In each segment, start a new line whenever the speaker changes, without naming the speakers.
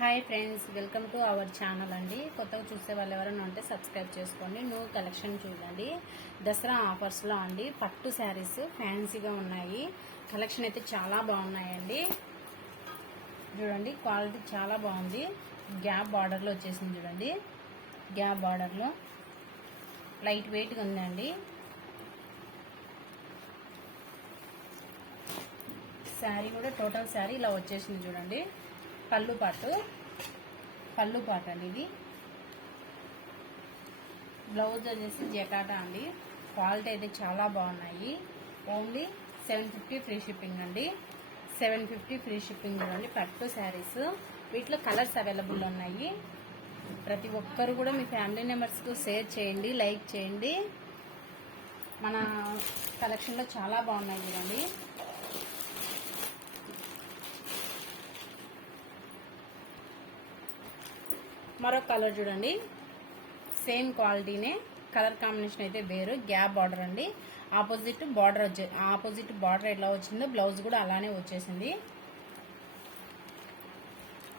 Hi friends welcome to our channel అండి. కొత్తగా చూసే వాళ్ళు ఎవరైనా ఉంటే సబ్స్క్రైబ్ చేసుకోండి. న్యూ కలెక్షన్ చూడండి. దసరా ఆఫర్స్లో అండి పట్టు శారీస్ ఫ్యాన్సీగా ఉన్నాయి. కలెక్షన్ అయితే చాలా బాగున్నాయండి. చూడండి క్వాలిటీ చాలా బాగుంది. గ్యాప్ బార్డర్లో వచ్చేసింది చూడండి. గ్యాప్ బార్డర్లో లైట్ వెయిట్గా ఉందండి. శారీ కూడా టోటల్ శారీ ఇలా వచ్చేసింది చూడండి. పళ్ళు పాటు పళ్ళు అండి ఇది బ్లౌజ్ వచ్చేసి జకాటా అండి. క్వాలిటీ అయితే చాలా బాగున్నాయి. Only seven fifty free shipping అండి. సెవెన్ ఫిఫ్టీ ఫ్రీ షిప్పింగ్ అండి పట్టు శారీస్. వీటిలో కలర్స్ అవైలబుల్ ఉన్నాయి. ప్రతి ఒక్కరు కూడా మీ ఫ్యామిలీ మెంబర్స్కు షేర్ చేయండి లైక్ చేయండి. మన కలెక్షన్లో చాలా బాగున్నాయి చూడండి. మరొక కలర్ చూడండి. సేమ్ క్వాలిటీనే కలర్ కాంబినేషన్ అయితే వేరు గ్యాప్ బార్డర్ అండి. ఆపోజిట్ బార్డర్ వచ్చే ఆపోజిట్ బార్డర్ ఎలా వచ్చిందో బ్లౌజ్ కూడా అలానే వచ్చేసింది.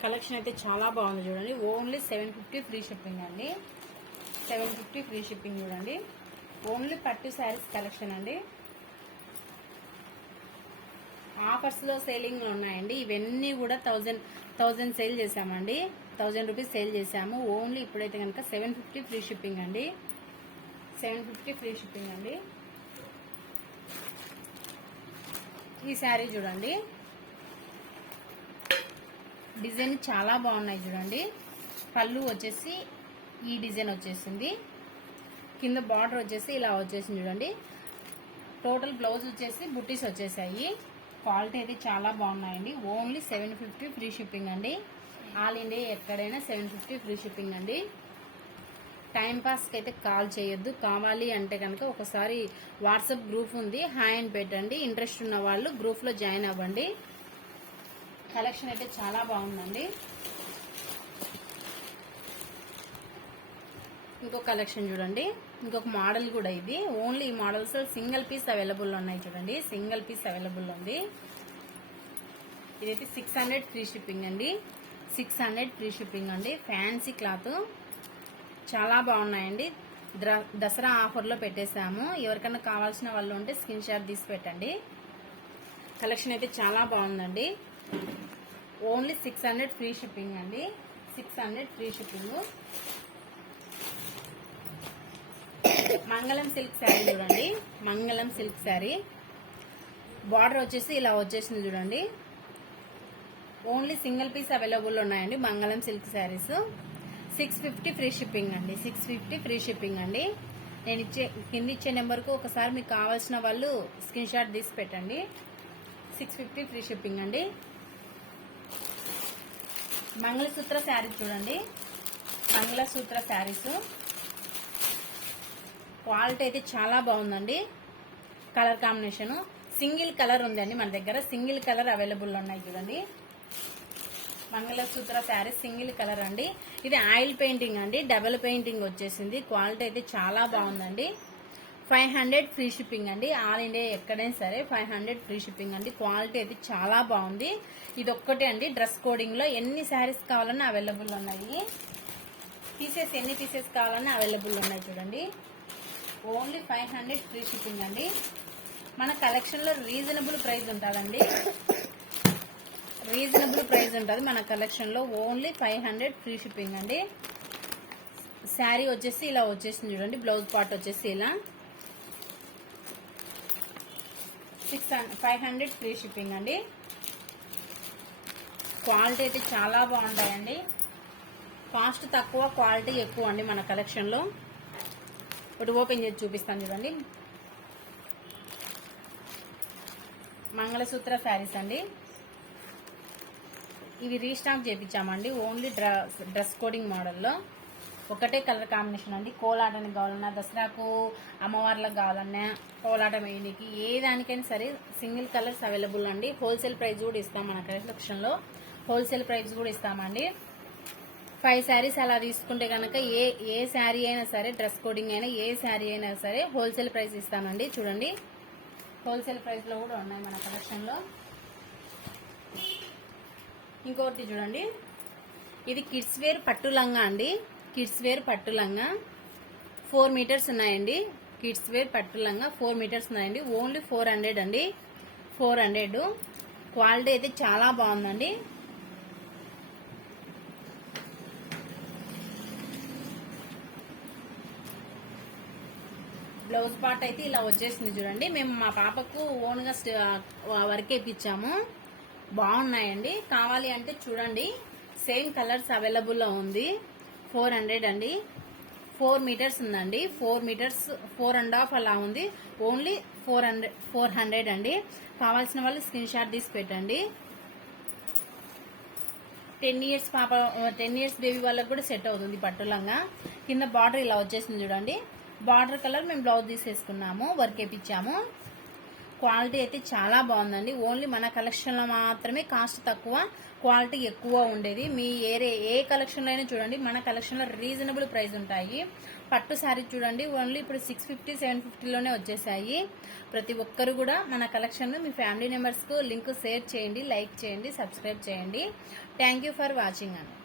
కలెక్షన్ అయితే చాలా బాగుంది చూడండి. Only seven fifty free shipping అండి. సెవెన్ ఫిఫ్టీ ఫ్రీ షిప్పింగ్ చూడండి. ఓన్లీ పట్టు శారీస్ కలెక్షన్ అండి. ఆఫర్స్లో సేలింగ్లు ఉన్నాయండి. ఇవన్నీ కూడా థౌజండ్ థౌజండ్ సేల్ చేసామండి థౌజండ్ రూపీస్ సేల్ చేసాము ఓన్లీ ఇప్పుడైతే కనుక సెవెన్ ఫిఫ్టీ ఫ్రీ షిప్పింగ్ అండి. సెవెన్ ఫిఫ్టీ ఫ్రీ షిప్పింగ్ అండి. ఈ శారీ చూడండి. డిజైన్ చాలా బాగున్నాయి చూడండి. పళ్ళు వచ్చేసి ఈ డిజైన్ వచ్చేసింది. కింద బార్డర్ వచ్చేసి ఇలా వచ్చేసింది చూడండి. టోటల్ బ్లౌజ్ వచ్చేసి బుట్టీస్ వచ్చేసాయి. క్వాలిటీ అయితే చాలా బాగున్నాయండి. Only seven fifty free shipping అండి. ఆల్ ఇండియా ఎక్కడైనా సెవెన్ ఫిఫ్టీ ఫ్రీ షిప్పింగ్ అండి. టైంపాస్కి అయితే కాల్ చేయొద్దు. కావాలి అంటే కనుక ఒకసారి వాట్సాప్ గ్రూప్ ఉంది. హాయ్ అని పెట్టండి. ఇంట్రెస్ట్ ఉన్న వాళ్ళు గ్రూప్లో జాయిన్ అవ్వండి. కలెక్షన్ అయితే చాలా బాగుందండి. ఇంకొక కలెక్షన్ చూడండి. ఇంకొక మోడల్ కూడా ఇది. ఓన్లీ ఈ మోడల్స్ సింగిల్ పీస్ అవైలబుల్ ఉన్నాయి చూడండి. సింగిల్ పీస్ అవైలబుల్ ఉంది. ఇదైతే సిక్స్ హండ్రెడ్ ఫ్రీ షిప్పింగ్ అండి. సిక్స్ హండ్రెడ్ ఫ్రీ షిప్పింగ్ అండి. ఫ్యాన్సీ క్లాత్ చాలా బాగున్నాయండి. దసరా ఆఫర్లో పెట్టేశాము. ఎవరికైనా కావాల్సిన వాళ్ళు ఉంటే స్క్రీన్ షాట్ తీసి పెట్టండి. కలెక్షన్ అయితే చాలా బాగుందండి. Only six hundred free shipping అండి. Six hundred free shipping Mangalam silk sari చూడండి. మంగళం సిల్క్ శారీ. బార్డర్ వచ్చేసి ఇలా వచ్చేసింది చూడండి. ఓన్లీ సింగిల్ పీస్ అవైలబుల్ ఉన్నాయండి Mangalam silk saris. Six fifty free shipping అండి. సిక్స్ ఫిఫ్టీ ఫ్రీ షిప్పింగ్ అండి. నేను ఇచ్చే కింద ఇచ్చే నెంబర్కు ఒకసారి మీకు కావాల్సిన వాళ్ళు స్క్రీన్ షాట్ తీసి పెట్టండి. సిక్స్ ఫిఫ్టీ ఫ్రీ షిప్పింగ్ అండి. మంగళసూత్ర శారీస్ చూడండి. మంగళసూత్ర శారీస్. క్వాలిటీ అయితే చాలా బాగుందండి. కలర్ కాంబినేషన్ సింగిల్ కలర్ ఉందండి మన దగ్గర. సింగిల్ కలర్ అవైలబుల్ ఉన్నాయి చూడండి. మంగళసూత్ర శారీ సింగిల్ కలర్ అండి. ఇది ఆయిల్ పెయింటింగ్ అండి. డబుల్ పెయింటింగ్ వచ్చేసింది. క్వాలిటీ అయితే చాలా బాగుందండి. ఫైవ్ హండ్రెడ్ ఫ్రీ షిప్పింగ్ అండి. ఆల్ ఇండియా ఎక్కడైనా సరే ఫైవ్ హండ్రెడ్ ఫ్రీ షిప్పింగ్ అండి. క్వాలిటీ అయితే చాలా బాగుంది. ఇది ఒక్కటే అండి డ్రెస్ కోడింగ్లో ఎన్ని శారీస్ కావాలన్నా అవైలబుల్ ఉన్నాయి. పీసెస్ ఎన్ని పీసెస్ కావాలన్నా అవైలబుల్ ఉన్నాయి చూడండి. Only five hundred free shipping అండి. మన కలెక్షన్లో రీజనబుల్ ప్రైస్ ఉంటుందండి. రీజనబుల్ ప్రైస్ ఉంటుంది. మన కలెక్షన్లో only five hundred free shipping అండి. శారీ వచ్చేసి ఇలా వచ్చేసింది చూడండి. బ్లౌజ్ పార్ట్ వచ్చేసి ఇలా. Six five hundred free shipping అండి. క్వాలిటీ అయితే చాలా బాగుంటాయండి. కాస్ట్ తక్కువ క్వాలిటీ ఎక్కువ అండి మన కలెక్షన్లో. ఒకటి ఓపెన్ చేసి చూపిస్తాను చూడండి. మంగళసూత్ర శారీస్ అండి. ఇవి రీస్టాక్ చేయించామండి ఓన్లీ డ్రెస్ డ్రెస్ కోడింగ్ మోడల్లో. ఒకటే కలర్ కాంబినేషన్ అండి. కోలాటానికి కావాలన్నా దసరాకు అమ్మవార్లకు కావాలన్నా కోలాటం వేయడానికి ఏ దానికైనా సరే సింగిల్ కలర్స్ అవైలబుల్ అండి. హోల్సేల్ ప్రైస్ కూడా ఇస్తాం మన కలెక్షన్లో హోల్సేల్ ప్రైస్ కూడా ఇస్తామండి. ఫైవ్ శారీస్ అలా తీసుకుంటే కనుక ఏ ఏ శారీ అయినా సరే డ్రెస్ కోడింగ్ అయినా ఏ శారీ అయినా సరే హోల్సేల్ ప్రైస్ ఇస్తామండి. చూడండి. హోల్సేల్ ప్రైస్లో కూడా ఉన్నాయి మన కలెక్షన్లో ఇంకొకటి చూడండి. ఇది కిడ్స్ వేర్ పట్టు లంగా అండి. కిడ్స్ వేర్ పట్టు లంగా. ఫోర్ మీటర్స్ ఉన్నాయండి. కిడ్స్ వేర్ పట్టు లంగా ఫోర్ మీటర్స్ ఉన్నాయండి. ఓన్లీ ఫోర్ హండ్రెడ్ అండి. Four hundred. క్వాలిటీ అయితే చాలా బాగుందండి. బ్లౌజ్ పార్ట్ అయితే ఇలా వచ్చేసింది చూడండి. మేము మా పాపకు ఓన్గా వర్క్ వేయించాము బాగున్నాయండి. కావాలి అంటే చూడండి. సేమ్ కలర్స్ అవైలబుల్లో ఉంది. ఫోర్ హండ్రెడ్ అండి. ఫోర్ మీటర్స్ ఉందండి. Four metres four and half అలా ఉంది. Only four hundred four hundred అండి. కావాల్సిన వాళ్ళు స్క్రీన్ షాట్ తీసి పెట్టండి. టెన్ ఇయర్స్ పాప టెన్ ఇయర్స్ బేబీ వాళ్ళకి కూడా సెట్ అవుతుంది పట్టులంగా. కింద బార్డర్ ఇలా వచ్చేసింది చూడండి. బార్డర్ కలర్ మేము బ్లౌజ్ తీసేసుకున్నాము వర్క్ వేయించాము. క్వాలిటీ అయితే చాలా బాగుందండి. ఓన్లీ మన కలెక్షన్లో మాత్రమే కాస్ట్ తక్కువ క్వాలిటీ ఎక్కువ ఉండేది. మీ ఏరే ఏ కలెక్షన్లో అయినా చూడండి మన కలెక్షన్లో రీజనబుల్ ప్రైస్ ఉంటాయి. పట్టు శారీ చూడండి ఓన్లీ ఇప్పుడు సిక్స్ ఫిఫ్టీ సెవెన్ ఫిఫ్టీలోనే వచ్చేసాయి. ప్రతి ఒక్కరు కూడా మన కలెక్షన్లో మీ ఫ్యామిలీ మెంబర్స్కు లింక్ షేర్ చేయండి లైక్ చేయండి సబ్స్క్రైబ్ చేయండి. థ్యాంక్ యూ ఫర్ వాచింగ్ అండి